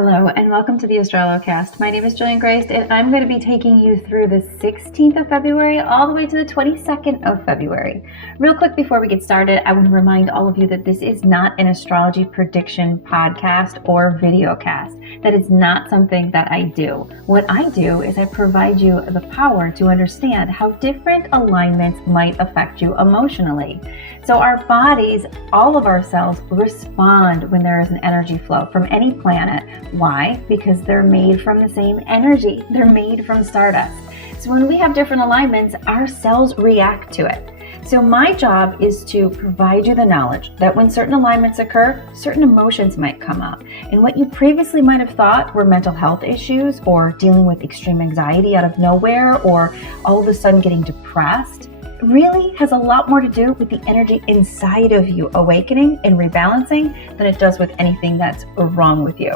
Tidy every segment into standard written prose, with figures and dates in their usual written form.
Hello and welcome to the AstroloCAST. My name is Jillian Grace and I'm going to be taking you through the 16th of February all the way to the 22nd of February. Real quick before we get started, I want to remind all of you that this is not an astrology prediction podcast or videocast. That is not something that I do. What I do is I provide you the power to understand how different alignments might affect you emotionally. So our bodies, all of our cells respond when there is an energy flow from any planet. Why? Because they're made from the same energy. They're made from stardust. So when we have different alignments, our cells react to it. So my job is to provide you the knowledge that when certain alignments occur, certain emotions might come up. And what you previously might have thought were mental health issues or dealing with extreme anxiety out of nowhere or all of a sudden getting depressed really has a lot more to do with the energy inside of you awakening and rebalancing than it does with anything that's wrong with you.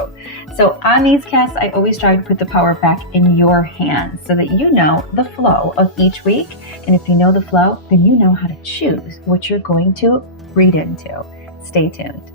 So on these casts, I always try to put the power back in your hands so that you know the flow of each week. And if you know the flow, then you know how to choose what you're going to read into. Stay tuned.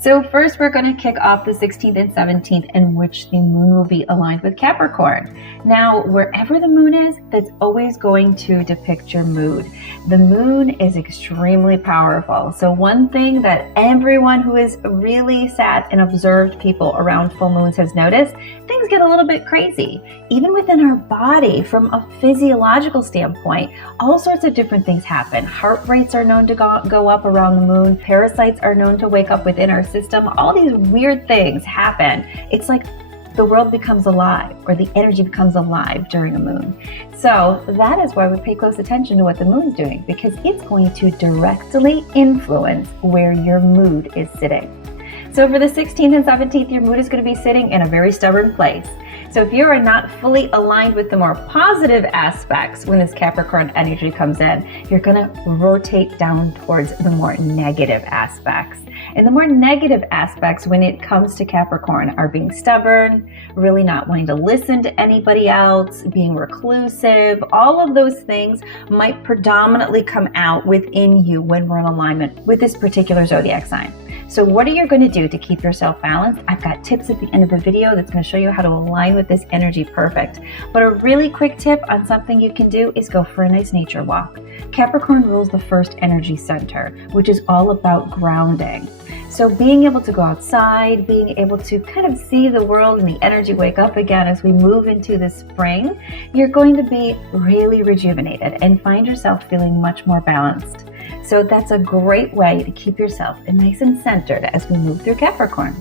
So first, we're going to kick off the 16th and 17th in which the moon will be aligned with Capricorn. Now, wherever the moon is, that's always going to depict your mood. The moon is extremely powerful. So one thing that everyone who is really sat and observed people around full moons has noticed, things get a little bit crazy. Even within our body, from a physiological standpoint, all sorts of different things happen. Heart rates are known to go up around the moon. Parasites are known to wake up within our system. All these weird things happen. It's like the world becomes alive, or the energy becomes alive during a moon. So that is why we pay close attention to what the moon's doing, because it's going to directly influence where your mood is sitting. So for the 16th and 17th, your mood is going to be sitting in a very stubborn place. So if you are not fully aligned with the more positive aspects when this Capricorn energy comes in, you're going to rotate down towards the more negative aspects. And the more negative aspects when it comes to Capricorn are being stubborn, really not wanting to listen to anybody else, being reclusive. All of those things might predominantly come out within you when we're in alignment with this particular zodiac sign. So what are you going to do to keep yourself balanced? I've got tips at the end of the video that's going to show you how to align with this energy perfect. But a really quick tip on something you can do is go for a nice nature walk. Capricorn rules the first energy center, which is all about grounding. So being able to go outside, being able to kind of see the world and the energy wake up again as we move into the spring, you're going to be really rejuvenated and find yourself feeling much more balanced. So that's a great way to keep yourself nice and centered as we move through Capricorn.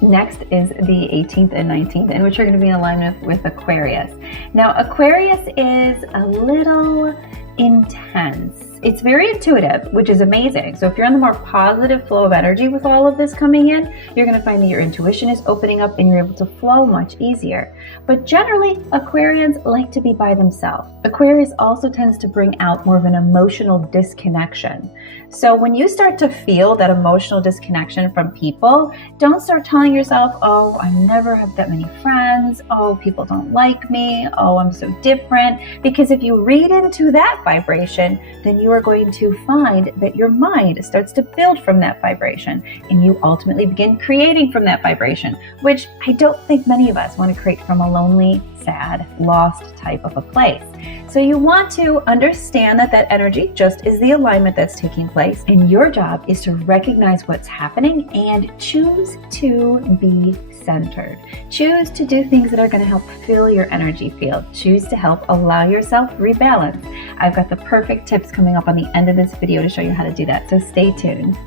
Next is the 18th and 19th, in which you're going to be in alignment with Aquarius. Now, Aquarius is a little intense. It's very intuitive, which is amazing. So if you're on the more positive flow of energy with all of this coming in, you're going to find that your intuition is opening up and you're able to flow much easier. But generally, Aquarians like to be by themselves. Aquarius also tends to bring out more of an emotional disconnection. So when you start to feel that emotional disconnection from people, don't start telling yourself, oh, I never have that many friends. Oh, people don't like me. Oh, I'm so different. Because if you read into that vibration, then you are going to find that your mind starts to build from that vibration and you ultimately begin creating from that vibration, which I don't think many of us want to create from a lonely, sad, lost type of a place. So you want to understand that that energy just is the alignment that's taking place, and your job is to recognize what's happening and choose to be centered. Choose to do things that are going to help fill your energy field. Choose to help allow yourself rebalance. I've got the perfect tips coming up on the end of this video to show you how to do that, so stay tuned.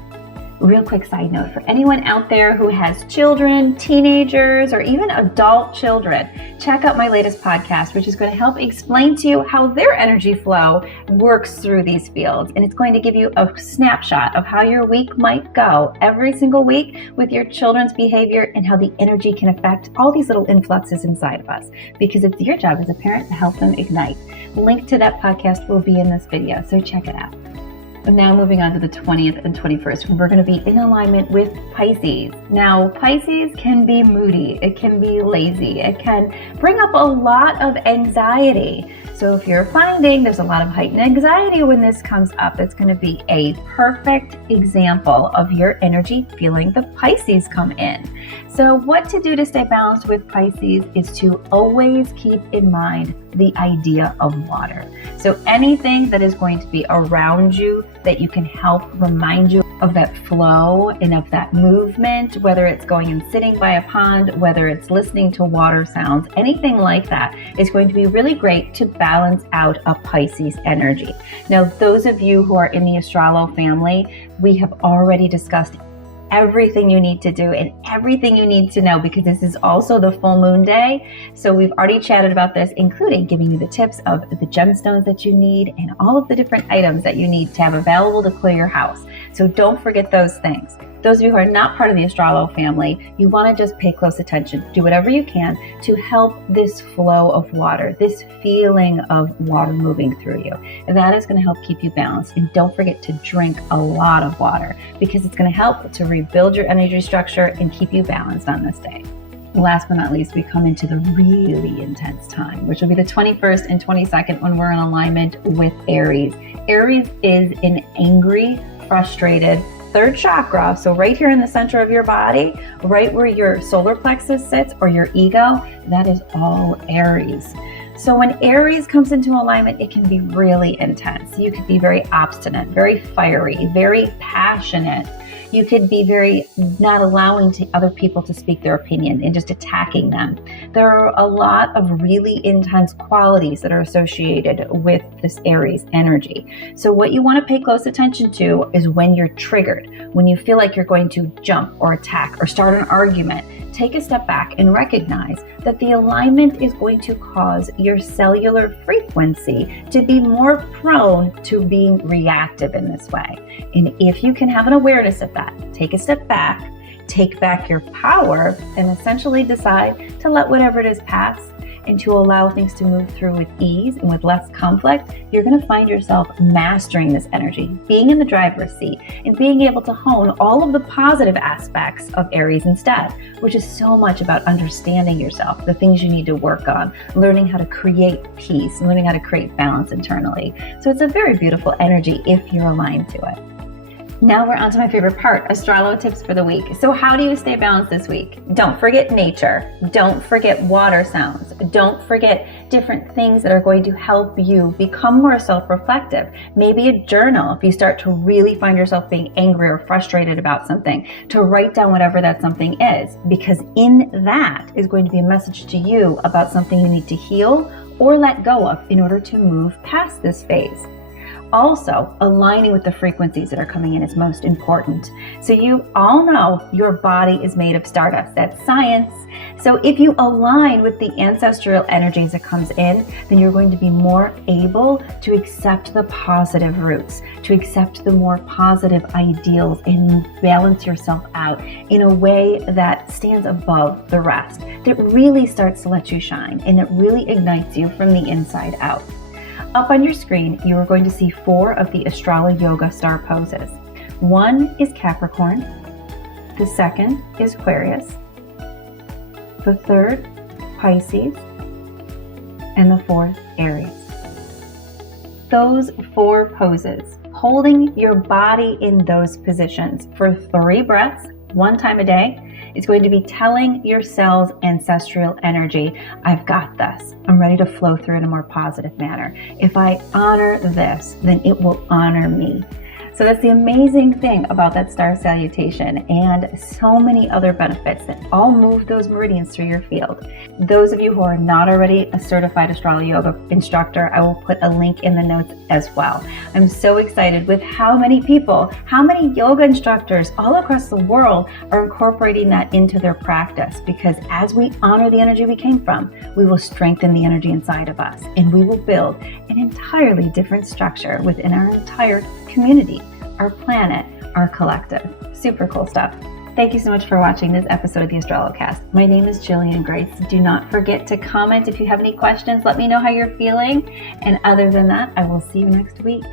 Real quick side note, for anyone out there who has children, teenagers, or even adult children, check out my latest podcast, which is going to help explain to you how their energy flow works through these fields. And it's going to give you a snapshot of how your week might go every single week with your children's behavior and how the energy can affect all these little influxes inside of us. Because it's your job as a parent to help them ignite. Link to that podcast will be in this video, so check it out. Now moving on to the 20th and 21st, we're going to be in alignment with Pisces. Now, Pisces can be moody, it can be lazy, it can bring up a lot of anxiety. So if you're finding there's a lot of heightened anxiety when this comes up, it's going to be a perfect example of your energy feeling the Pisces come in. So what to do to stay balanced with Pisces is to always keep in mind the idea of water. So anything that is going to be around you that you can help remind you of that flow and of that movement, whether it's going and sitting by a pond, whether it's listening to water sounds, anything like that is going to be really great to balance out a Pisces energy. Now, those of you who are in the Astrolo family, we have already discussed everything you need to do and everything you need to know, because this is also the full moon day. So we've already chatted about this, including giving you the tips of the gemstones that you need and all of the different items that you need to have available to clear your house. So don't forget those things. Those of you who are not part of the Astrolo family, you want to just pay close attention. Do whatever you can to help this flow of water, this feeling of water moving through you. And that is going to help keep you balanced. And don't forget to drink a lot of water, because it's going to help to rebuild your energy structure and keep you balanced on this day. Last but not least, we come into the really intense time, which will be the 21st and 22nd when we're in alignment with Aries. Aries is an angry, frustrated, third chakra, so right here in the center of your body, right where your solar plexus sits or your ego, that is all Aries. So when Aries comes into alignment, it can be really intense. You could be very obstinate, very fiery, very passionate. You could be very not allowing to other people to speak their opinion and just attacking them. There are a lot of really intense qualities that are associated with this Aries energy. So what you want to pay close attention to is when you're triggered, when you feel like you're going to jump or attack or start an argument. Take a step back and recognize that the alignment is going to cause your cellular frequency to be more prone to being reactive in this way. And if you can have an awareness of that, take a step back, take back your power, and essentially decide to let whatever it is pass and to allow things to move through with ease and with less conflict, you're going to find yourself mastering this energy, being in the driver's seat, and being able to hone all of the positive aspects of Aries instead, which is so much about understanding yourself, the things you need to work on, learning how to create peace, learning how to create balance internally. So it's a very beautiful energy if you're aligned to it. Now we're on to my favorite part, Astrolo tips for the week. So how do you stay balanced this week? Don't forget nature. Don't forget water sounds. Don't forget different things that are going to help you become more self-reflective. Maybe a journal if you start to really find yourself being angry or frustrated about something, to write down whatever that something is, because in that is going to be a message to you about something you need to heal or let go of in order to move past this phase. Also, aligning with the frequencies that are coming in is most important. So you all know your body is made of stardust. That's science. So if you align with the ancestral energies that comes in, then you're going to be more able to accept the positive roots, to accept the more positive ideals and balance yourself out in a way that stands above the rest, that really starts to let you shine and that really ignites you from the inside out. Up on your screen, you are going to see 4 of the Astrology Yoga star poses. One is Capricorn, the second is Aquarius, the third, Pisces, and the fourth, Aries. Those 4 poses, holding your body in those positions for 3 breaths, 1 time a day, is going to be telling your cells ancestral energy, I've got this. I'm ready to flow through in a more positive manner. If I honor this, then it will honor me. So that's the amazing thing about that star salutation, and so many other benefits that all move those meridians through your field. Those of you who are not already a certified Astrology Yoga instructor, I will put a link in the notes as well. I'm so excited with how many people, how many yoga instructors all across the world are incorporating that into their practice, because as we honor the energy we came from, we will strengthen the energy inside of us, and we will build an entirely different structure within our entire community, our planet, our collective. Super cool stuff. Thank you so much for watching this episode of the AstroloCAST. My name is Jillian Grace. Do not forget to comment if you have any questions. Let me know how you're feeling. And other than that, I will see you next week.